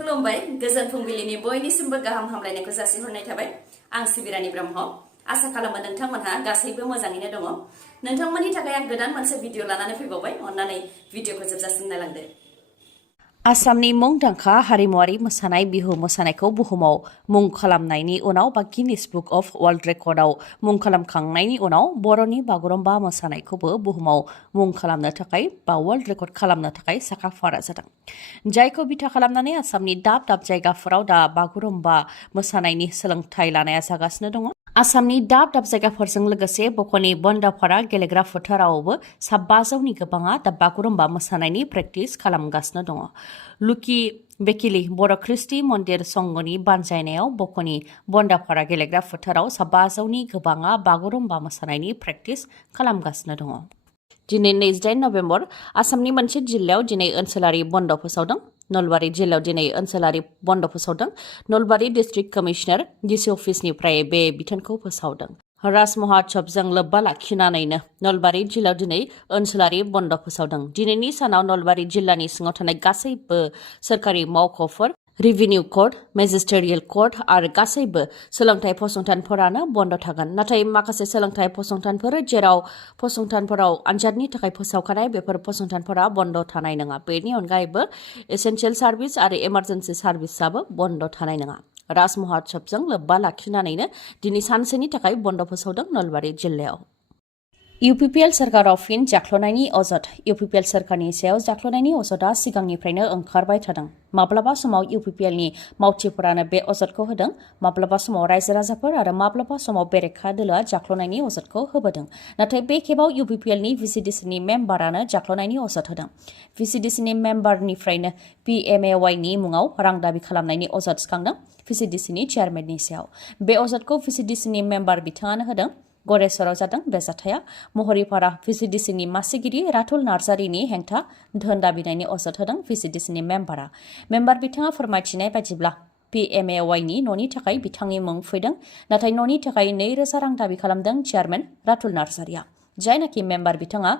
खुलुमबाय गोजोन फुंबिलिनि बयनिसिमबो गाहाम हामलायनायखौ जासिहरनाय थाबाय आं सिबिरानि ब्रह्म आसा खालामो नोंथांमोनहा गासैबो मोजाङैनो दङ नोंथांमोननि थाखाय आं गोदान मोनसे भिडिअ लानानै फैबावबाय अन्नानै भिडिअखौ जोबजासिम नायलांदो आसामनि मुंदांखा हारिमुआरि मोसानाय बिहु मोसानायखौ बुहुमाव मुं खालामनायनि उनाव बा गिनिस बुक अफ वर्ल्ड रेकर्डआव मुं खालामखांनायनि उनाव बर'नि बागुरुम्बा मोसानायखौबो बुहुमाव मुं खालामनो थाखाय बा वर्ल्ड रेकर्ड खालामनो थाखाय साखाफारा जादों जायखौ बिथा खालामनानै आसामनि दाब दाब जायगाफोराव दा बागुरुम्बा मोसानायनि सोलोंथाइ लानाया जागासिनो दङ आसामनि दाब दाब जायगाफोरजों लोगोसे बक'नि बन्दाफारा गेलेग्रा फोथारावबो 5,500नि गोबाङा दा बागुरुम्बा मोसानायनि प्रेक्टिस खालामगासिनो दङ लुकी बेकिली बर' ख्रिस्टि मन्दिर संघनि बानजायनायाव बक'नि बन्दाफारा गेलेग्रा फोथाराव 5,500नि गोबाङा बागुरुम्बा मोसानायनि प्रेक्टिस खालामगासिनो दङ दिनै 28 नभेम्बर आसामनि मोनसे जिल्लायाव दिनै ओनसोलारि बन्द फोसावदों नलबारि जिल्लायाव दिनै ओनसोलारि बन्द फोसावदों नलबारि डिस्ट्रिक्ट कमिशनार डिसि अफिसनिफ्राय बे बिथोनखौ फोसावदों राज महोत्सबजों लोब्बा लाखिनानैनो नलबारि जिल्लायाव दिनै ओनसोलारि बन्द फोसावदों दिनैनि सानाव नलबारि जिल्लानि सिङाव थानाय गासैबो सोरखारि मावख'फोर रेभिनिउ कर्ट मेजिस्टेरियेल कर्ट आरो गासैबो सोलोंथाइ फसंथानफोरानो बन्द थागोन नाथाय माखासे सोलोंथाइ फसंथानफोर जेराव फसंथानफोराव आनजादनि थाखाय फोसावखानाय बेफोर फसंथानफोरा बन्द थानाय नङा बेनि अनगायैबो एसेन्शियेल सार्भिस आरो इमार्जेन्सि सार्भिसआबो बन्द थानाय नङा राज महोत्सबजों लोब्बा लाखिनानैनो दिनै सानसेनि थाखाय बन्द फोसावदों नलबारि जिल्लायाव इउपिपिएल सोरखाराव फिन जाख्ल'नायनि अजद इउपिपिएल सोरखारनि सायाव जाख्ल'नायनि अजदआ सिगांनिफ्रायनो ओंखारबाय थादों माब्लाबा समाव इउपिपिएलनि मावथिफोरानो बे अजदखौ होदों माब्लाबा समाव रायजो राजाफोर आरो माब्लाबा समाव बेरेखा दोलोआ जाख्ल'नायनि अजदखौ होबोदों नाथाय बे खेबाव इउपिपिएलनि भिसिडिसिनि मेम्बारानो जाख्ल'नायनि अजद होदों भिसिडिसिनि मेम्बारनिफ्रायनो पिएमएवाइनि मुङाव रां दाबि खालामनायनि अजद सिखांदों भिसिडिसिनि चेयारमेननि सायाव बे अजदखौ भिसिडिसिनि मेम्बार बिथाङानो होदों गरेस्वराव जादों बे जाथाया महरीपारा भिसिडिसिनि मासिगिरि राथुल नार्जारिनि हेंथा धोन दाबिनायनि अजद होदों भिसिडिसिनि मेम्बार बिथाङा फोरमायथिनाय बायदिब्ला पिएमएवाइनि न'नि थाखाय बिथांनि मुं फैदों नाथाय न'नि थाखाय 2,000 रां दाबि खालामदों चेयारमेन राथुल नार्जारिया जायनाखि मेम्बार बिथाङा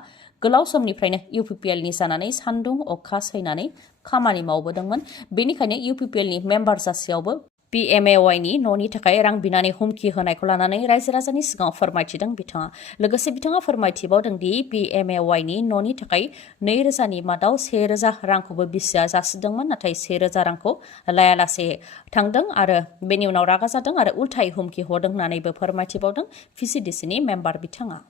गोलाव समनिफ्रायनो इउपिपिएलनि जानानै सान्दुं अखा सैनानै खामानि मावबोदोंमोन बेनिखायनो इउपिपिएलनि मेम्बार जासेयावबो पिएमएवाइनि न'नि थाखाय रां बिनानै हुमखि होनायखौ लानानै रायजो राजानि सिगाङाव फोरमायथिदों बिथाङा लोगोसे बिथाङा फोरमायथिबावदों दि पिएमएवाइनि न'नि थाखाय 2,000नि मादाव 1,000 रांखौबो बिसिया जासिदोंमोन नाथाय 1,000 रांखौ लायालासे थांदों आरो बेनि उनाव रागा जादों आरो उल्थायै हुमखि हरदों होननानैबो फोरमायथिबावदों भिसिडिसिनि मेम्बार बिथाङा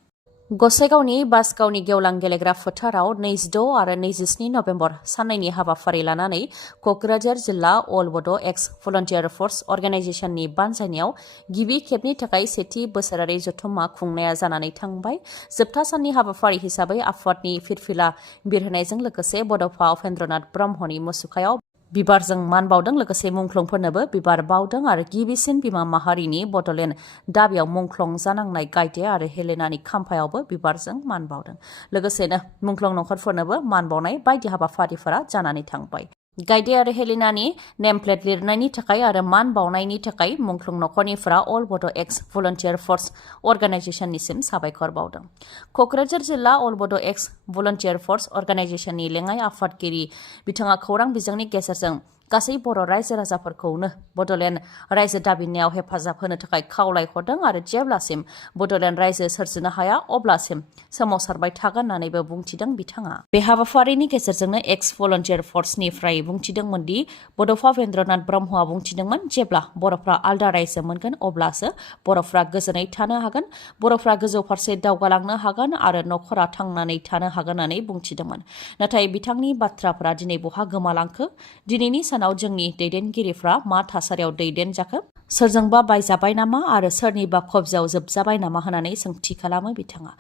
गसाइगावनि बासगावनि गेवलां गेलेग्रा फोथाराव 26 आरो 27 नभेम्बर साननैनि हाबाफारि लानानै क'क्राझार जिल्ला अल बड' एक्स भलन्टियार फर्स अर्गानाइजेसननि बानजायनायाव गिबि खेबनि थाखाय सेथि बोसोरारि जथुम्मा खुंनाया जानानै थांबाय जोबथा साननि हाबाफारि हिसाबै आफादनि फिरफिला बिरहोनायजों लोगोसे बड'फा उपेन्द्रनाथ ब्रह्मनि मुसुखायाव बिबारजों मान बावदों लोगोसे मुंख्लंफोरनोबो बिबार बावदों आरो गिबिसिन बिमा माहारिनि बड'लेण्ड दाबियाव मुंख्लं जानांनाय गायदे आरो हेलेनानि खाम्फायावबो बिबारजों मान बावदों लोगोसेनो मुंख्लं नखरफोरनोबो मान बावनाय बायदि हाबाफारिफोरा जानानै थांबाय गायदे आरो हेलेनानि नेमप्लेट लिरनायनि थाखाय आरो मान बावनायनि थाखाय मुंख्लं नखरनिफोरा अल बड' एक्स भलन्टियार फर्स अर्गानाइजेसननिसिम साबायखर बावदों क'क्राझार जिल्ला अल बड' एक्स भलन्टियार फर्स अर्गानाइजेसननि लेङाइ आफादगिरि बिथाङा खौरां बिजोंनि गेजेरजों गासै बर' रायजो राजाफोरखौनो बड'लेण्ड रायजो दाबिनायाव हेफाजाब होनो थाखाय खावलायहरदों आरो जेब्लासिम बड'लेण्ड रायजो सोरजिनो हाया अब्लासिम सोमावसारबाय थागोन होननानैबो बुंथिदों बिथाङा बे हाबाफारिनि गेजेरजोंनो एक्स भलन्टियार फर्सनिफ्राय बुंथिदोंमोन दि बड'फा उपेन्द्रनाथ ब्रह्मआ बुंथिदोंमोन जेब्ला बर'फ्रा आलदा रायजो मोनगोन अब्लासो बर'फ्रा गोजोनै थानो हागोन बर'फ्रा गोजौ फारसे दावगालांनो हागोन आरो नखरा थांनानै थानो हागोन होननानै बुंथिदोंमन नाथाय बिथांनि बाथ्राफोरा दिनै बहा गोमालांखो दिनैनि सानाव जोंनि दैदेनगिरिफ्रा मा थासारियाव दैदेनजाखो सोरजोंबा बायजाबाय नामा आरो सोरनिबा खबजायाव जोबजाबाय नामा होननानै सोंथि खालामो बिथाङा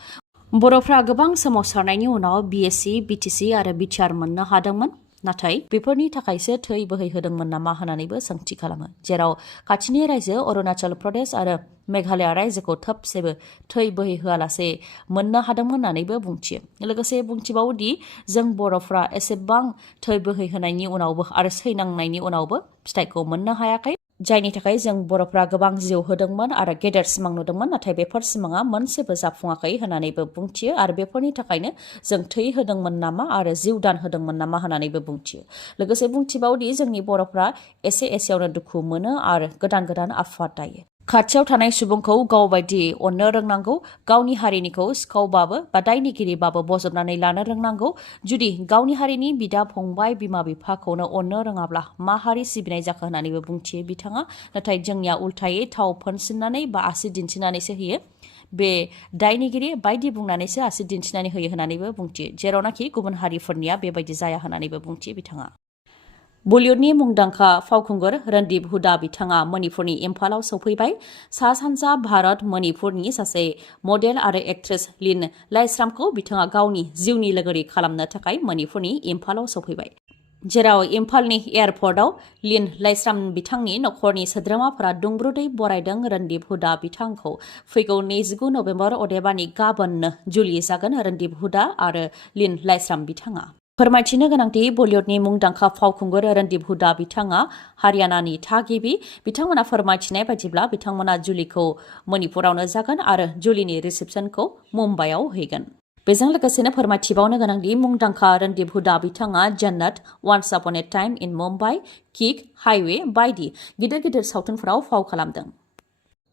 बर'फ्रा गोबां सोमावसारनायनि उनाव बिएससि बिटिसि आरो बिटिआर मोननो हादोंमोन नाथाय बेफोरनि थाखायसो थै बोहैहोदोंमोन नामा होननानैबो सोंथि खालामो जेराव खाथिनि रायजो अरुणाचल प्रदेश आरो मेघालया रायजोखौ थोबसेबो थै बोहैहोआलासे मोननो हादोंमोन होननानैबो बुंथियो लोगोसे बुंथिबावोदि जों बर'फ्रा एसेबां थै बोहैहोनायनि उनावबो आरो सैनांनायनि उनावबो फिथाइखौ मोननो हायाखै जायनि थाखाय जों बर'फ्रा गोबां जिउ होदोंमोन आरो गेदेर सिमां नुदोंमोन नाथाय बेफोर सिमाङा मोनसेबो जाफुङाखै होननानैबो बुंथियो आरो बेफोरनि थाखायनो जों थै होदोंमोन नामा आरो जिउ दान होदोंमोन नामा होननानैबो बुंथियो। लोगोसे बुंथिबावदि जोंनि बर'फ्रा एसे एसेयावनो दुखु मोनो आरो गोदान गोदान आफाद दायो। खाथियाव थानाय सुबुंखौ गावबायदि अननो रोंनांगौ, गावनि हारिनिखौ सिखावबाबो बा दायनिगिरिबाबो बजबनानै लानो रोंनांगौ। जुदि गावनि हारिनि बिदा फंबाय बिमा बिफाखौनो अननो रोङाब्ला मा हारि सिबिनाय जाखो होननानैबो बुंथियो बिथाङा। नाथाय जोंनिया उल्थायै थाव फोनसिननानै बा आसि दिन्थिनानैसो होयो। बे दायनिगिरि बायदि बुंनानैसो आसि दिन्थिनानै होयो होननानैबो बुंथियो, जेरावनाखि गुबुन हारिफोरनिया बेबायदि जाया होननानैबो बुंथियो बिथाङा। बलिउडनि मुंदांखा फावखुंगुर रणदीप हुडा बिथाङा मणिपुरनि इम्फालाव सौफैबाय। सा सानजा भारत मणिपुरनि सासे मडेल आरो एक्ट्रेस लिन लाइस्रामखौ बिथाङा गावनि जिउनि लोगोरि खालामनो थाखाय मणिपुरनि इम्फालाव सौफैबाय। जेराव इम्फालनि एयारपर्टआव लिन लाइस्राम बिथांनि नखरनि सोद्रोमाफोरा दुंब्रुदै बरायदों। रणदीप हुडा बिथांखौ फैगौ 29 नभेम्बर अदेबानि गाबोननो जुलि जागोन रणदीप हुडा आरो लिन लाइस्राम बिथाङा। फोरमायथिनो गोनांदि बलिउडनि मुंदांखा फावखुंगुर रणदीप हुडा बिथाङा हारियानानि थागिबि। बिथांमोना फोरमायथिनाय बायदिब्ला बिथांमोना जुलिखौ मणिपुरावनो जागोन आरो जुलिनि रिसेपसनखौ मुम्बाइआव हैगोन। बेजों लोगोसेनो फोरमायथिबावनो गोनांदि मुंदांखा रणदीप हुडा बिथाङा जन्नत, वान्स आपन ए time in Mumbai, kick, highway बायदि गिदिर गिदिर सावथुनफोराव फाव खालामदों।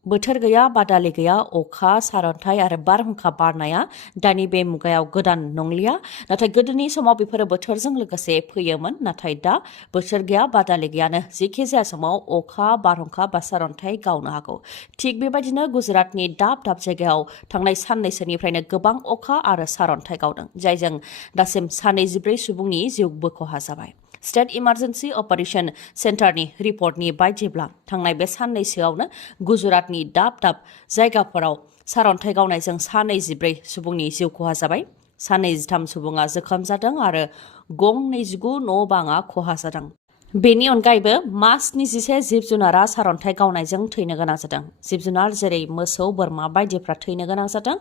बोथोर गैया, बादालि गैया, अखा, सारन्थाइ आरो बारहुंखा बारनाया दानि बे मुगायाव गोदान नंलिया। नाथाय गोदोनि समाव बेफोरो बोथोरजों लोगोसे फैयोमोन। नाथाय दा बोथोर गैया, बादालि गैयानो जेखि जाया समाव अखा, बारहुंखा बा सारन्थाइ गावनो हागौ। थिग बेबायदिनो गुजरातनि दाब दाब जायगायाव थांनाय साननैसोनिफ्रायनो गोबां अखा आरो सारन्थाइ गावदों, जायजों दासिम 24 सुबुंनि जिउबो खहा जाबाय। स्टेट इमार्जेन्सि अपारेशन सेन्टारनि रिपर्टनि बायदिब्ला थांनाय बे साननैसोआवनो गुजरातनि दाब दाब जायगाफोराव सारन्थाइ गावनायजों 24 सुबुंनि जिउ खहा जाबाय। 23 सुबुङा जोखोम जादों आरो गं 29 न' बाङा खहा जादों। बेनि अनगायैबो मा 77 जिब जुनारा सारन्थाइ गावनायजों थैनो गोनां जादों। जिब जुनार जेरै मोसौ, बोरमा बायदिफ्रा थैनो गोनां जादों।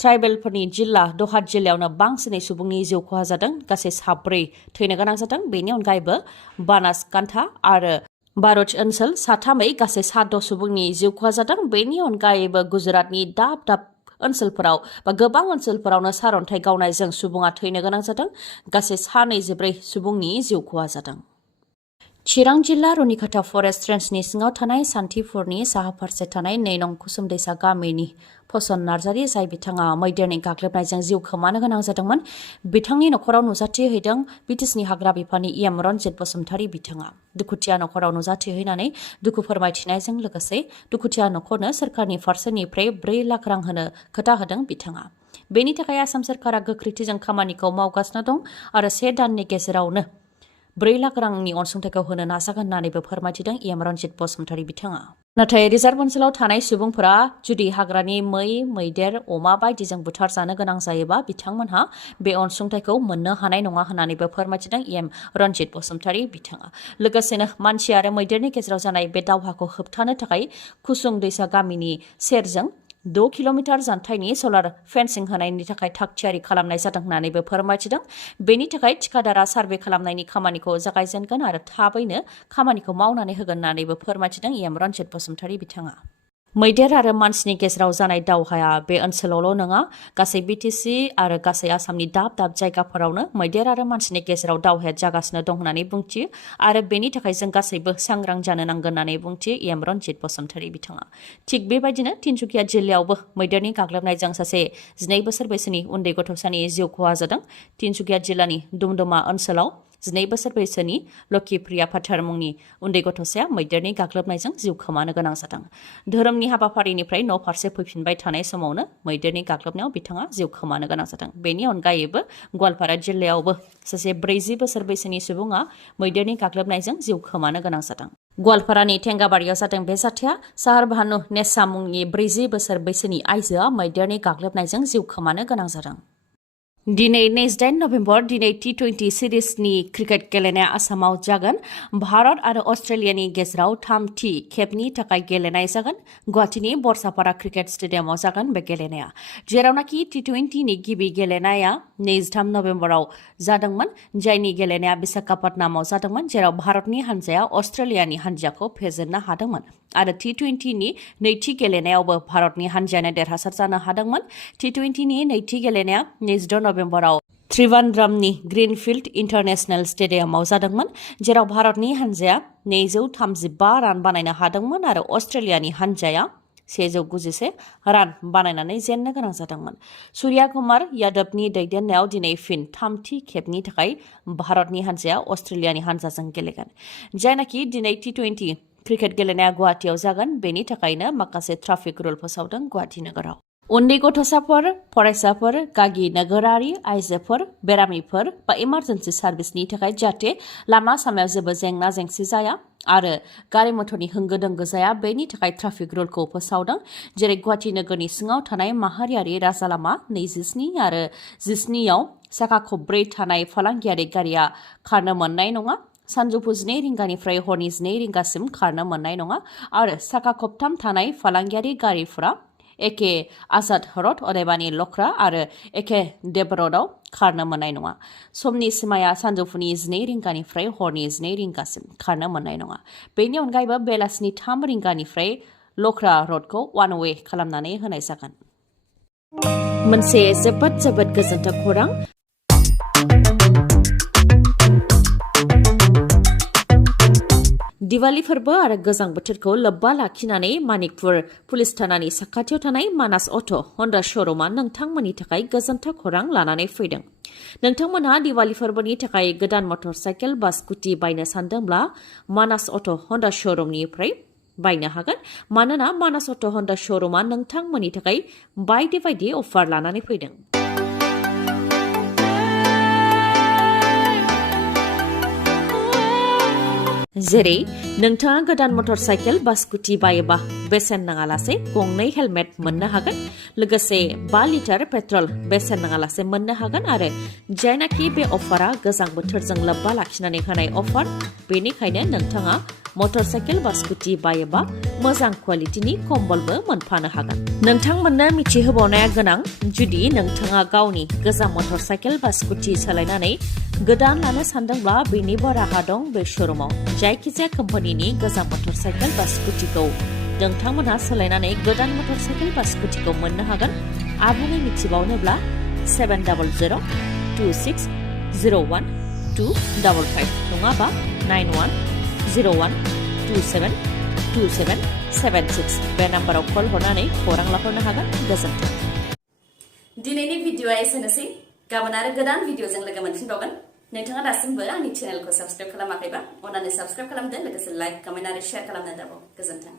ट्राइबेलफोरनि जिल्ला दहाद जिल्लायावनो बांसिनै सुबुंनि जिउ खहा जादों, गासै 4 थैनो गोनां जादों। बेनि अनगायैबो बानासकान्था आरो भारत ओनसोल 3 गासै 7 सुबुंनि जिउ खहा जादों। बेनि अनगायैबो गुजरातनि दाब दाब ओनसोलफोराव बा गोबां ओनसोलफोरावनो सारन्थाइ गावनायजों सुबुङा थैनो गोनां जादों, गासै 24 सुबुंनि जिउ खहा जादों। चिरां जिल्ला रुनिकाटा फरेस्ट रेन्जनि सिङाव थानाय सान्थिफुरनि साहा फारसे थानाय 2 नं कुसुम दैसा गामिनि फसन नार्जारी, जाय बिथाङा मैदेरनि गाग्लोबनायजों जिउ खोमानो गोनां जादोंमोन, बिथांनि नखराव नुजाथिहैदों बिटिसिनि हाग्रा बिफाननि इएम रनजित बसुमतारी बिथाङा। दुखुथिया नखराव नुजाथिहैनानै दुखु फोरमायथिनायजों लोगोसे दुखुथिया नखरनो सोरखारनि फारसेनिफ्राय 4 लाख रां होनो खोथा होदों बिथाङा। बेनि थाखाय आसाम सोरखारा गोख्रैथिजों खामानिखौ मावगासिनो दं आरो 1 दाननि गेजेरावनो 4 लाख रांनि अनसुंथाइखौ होनो नाजागोन होननानैबो फोरमायथिदों इएम रनजित बसुमतारी बिथाङा। नाथाय रिजार्भ ओनसोलाव थानाय सुबुंफोरा जुदि हाग्रानि मै, मैदेर, अमा बायदिजों बुथारजानो गोनां जायोबा बिथांमोनहा बे अनसुंथाइखौ मोननो हानाय नङा होननानैबो फोरमायथिदों इएम रनजित बसुमतारी बिथाङा। लोगोसेनो मानसि आरो मैदेरनि गेजेराव जानाय बे दावहाखौ होबथानो थाखाय खुसुं दैसा गामिनि सेरजों 2 किल'मिटार जानथायनि सलार फेन्सिं होनायनि थाखाय थागथियारि खालामनाय जादों होननानैबो फोरमायथिदों। बेनि थाखाय थिकादारा सार्भे खालामनायनि खामानिखौ जागायजेनगोन आरो थाबैनो खामानिखौ मावनानै होगोन होननानैबो फोरमायथिदों इएम रनजित बसुमतारी बिथाङा। मैदेर आरो मानसिनि गेजेराव जानाय दावहाया बे ओनसोलावल' नङा, गासै बिटिसि आरो गासै आसामनि दाब दाब जायगाफोरावनो मैदेर आरो मानसिनि गेजेराव दावहाया जागासिनो दं होननानै बुंथियो आरो बेनि थाखाय जों गासैबो सांग्रां जानो नांगोन होननानै बुंथियो इएम रनजित बसुमतारी बिथाङा। थिग बेबायदिनो तिनसुकिया जिल्लायावबो मैदेरनि गाग्लोबनायजों सासे 12 बोसोर बैसोनि उन्दै गथ'सानि जिउ खहा जादों। तिनसुकिया जिल्लानि दुमदुमा ओनसोलाव 12 बोसोर बैसोनि लक्ष्मीप्रिया फाथार मुंनि उन्दै गथ'साया मैदेरनि गाग्लोबनायजों जिउ खोमानो गोनां जादों। धोरोमनि हाबाफारिनिफ्राय न' फारसे फैफिनबाय थानाय समावनो मैदेरनि गाग्लोबनायाव बिथाङा जिउ खोमानो गोनां जादों। बेनि अनगायैबो गवालपारा जिल्लायावबो सासे 40 बोसोर बैसोनि सुबुङा मैदेरनि गाग्लोबनायजों जिउ खोमानो गोनां जादों। गवालपारानि टेंगाबारियाव जादों बे जाथाया। साहार भानु नेसा मुंनि 40 बोसोर बैसोनि आइजोआ मैदेरनि गाग्लोबनायजों जिउ खोमानो गोनां जादों। दिनै 28 नभेम्बर दिनै T20 सिरिजनि क्रिकेट गेलेनाया आसामाव जागोन। भारत आरो अस्ट्रेलियानि गेजेराव थामथि खेबनि थाखाय गेलेनाय जागोन। गुवाहाटीनि बरसापारा क्रिकेट स्टेडियामाव जागोन बे गेलेनाया। जेरावनाखि T20 नि गिबि गेलेनाया 23 नभेम्बराव जादोंमोन, जायनि गेलेनाया विशाखापट्टनमाव जादोंमोन, जेराव भारतनि हान्जाया अस्ट्रेलियानि हान्जाखौ फेजेननो हादोंमोन। आरो T20 नि नैथि गेलेनायावबो भारतनि हान्जायानो देरहासार जानो हादोंमोन। T20 नि नैथि गेलेनाया 26 नभेम्बराव त्रिवेन्द्रमनि ग्रीनफील्ड इन्टारनेशनेल स्टेडियामाव जादोंमोन, जेराव भारतनि हान्जाया 235 रान बानायनो हादोंमोन आरो अस्ट्रेलियानि हान्जाया 191 रान बानायनानै जेननो गोनां जादोंमोन। सूर्या कुमार यादवनि दैदेननायाव दिनै फिन थामथि खेबनि थाखाय भारतनि हान्जाया अस्ट्रेलियानि हान्जाजों गेलेगोन। जायनाखि दिनै T20 क्रिकेट गेलेनाया गुवाहाटीयाव जागोन, बेनि थाखायनो माखासे ट्राफिक रुल फोसावदों गुवाहाटी नोगोराव। उन्दै गथ'साफोर, फरायसाफोर, गागि नोगोरारि आइजोफोर, बेरामिफोर बा इमारजेन्सि सार्भिसनि थाखाय जाहाथे लामा सामायाव जेबो जेंना जेंसि जाया आरो गारि मथरनि होंगो दोंगो जाया, बेनि थाखाय ट्राफिक रुलखौ फोसावदों। जेरै गुवाहाटी नोगोरनि सिङाव थानाय माहारियारि राजा लामा 27 आरो 17 आव साखा खब्रै थानाय फालांगियारि गारिया खारनो मोननाय नङा। सानजौफु 12 रिंगानिफ्राय हरनि 12 रिंगासिम खारनो मोननाय नङा आरो साखा खबथाम थानाय फालांगियारि गारिफोरा एके आजाद रड अदेबानि लख्रा आरो एके देब रडआव खारनो मोननाय नङा। समनि सिमाया सानजौफुनि 12 रिंगानिफ्राय हरनि 12 रिंगासिम खारनो मोननाय नङा। बेनि अनगायैबो बेलासिनि 3 रिंगानिफ्राय लख्रा रडखौ वान वे खालामनानै होनाय जागोन। मोनसे जोबोद गोजोनथाव खौरां। दिवाली फोरबो आरो गोजां बोथोरखौ लोब्बा लाखिनानै मानिकपुर पुलिस थानानि साखाथियाव थानाय मानास अट' हन्डा श'रुमा नोंथांमोननि थाखाय गोजोनथाव खौरां लानानै फैदों। नोंथांमोनहा दिवाली फोरबोनि थाखाय गोदान मटर साइकेल बा स्कुटि बायनो सानदोंब्ला मानास अट' हन्डा श'रुमनिफ्राय बायनो हागोन। मानोना मानास अट' हन्डा श'रुमा नोंथांमोननि थाखाय बायदि अफार लानानै फैदों। जेरै नोंथाङा गोदान मटर साइकेल बा स्कुटि बायोबा बेसेन नाङालासे गंनै हेलमेट मोननो हागोन, लोगोसे 5 लिटार पेट्रल बेसेन नाङालासे मोननो हागोन। आरो जायनाखि बे अफारा गोजां बोथोरजों लोब्बा लाखिनानै होनाय अफार, बेनिखायनो नोंथाङा मटर साइकेल बा स्कुटि बायोबा मोजां क्वालिटिनि कम्बलबो मोनफानो हागोन। नोंथांमोननो मिथिहोबावनाया गोनां, जुदि नोंथाङा गावनि गोजाम मटर साइकेल बा स्कुटि सोलायनानै गोदान लानो सानदोंब्ला बेनिबो राहा दं बे श'रुमाव। जायखिजाया कम्पानिनि गोजाम मटर साइकेल बा स्कुटिखौ नोंथांमोनहा सोलायनानै गोदान मटर साइकेल बा स्कुटिखौ मोननो हागोन। आबुङै मिथिबावनोब्ला 70026012555 नङाबा 9101272776 बे नाम्बाराव कल हरनानै खौरां लाहरनो हागोन। गोजोन्थों। दिनैनि भिडिअ'आ एसेनोसै। गाबोन आरो गोदान भिडिअ'जों लोगो मोनफिनबावगोन। नोंथाङा दासिमबो आंनि चेनेलखौ साबस्क्राइब खालामाखैबा अन्नानै साबस्क्राइब खालामदो, लोगोसे लाइक, कमेन्ट आरो शेयार खालामनो दाबाव। गोजोन्थों।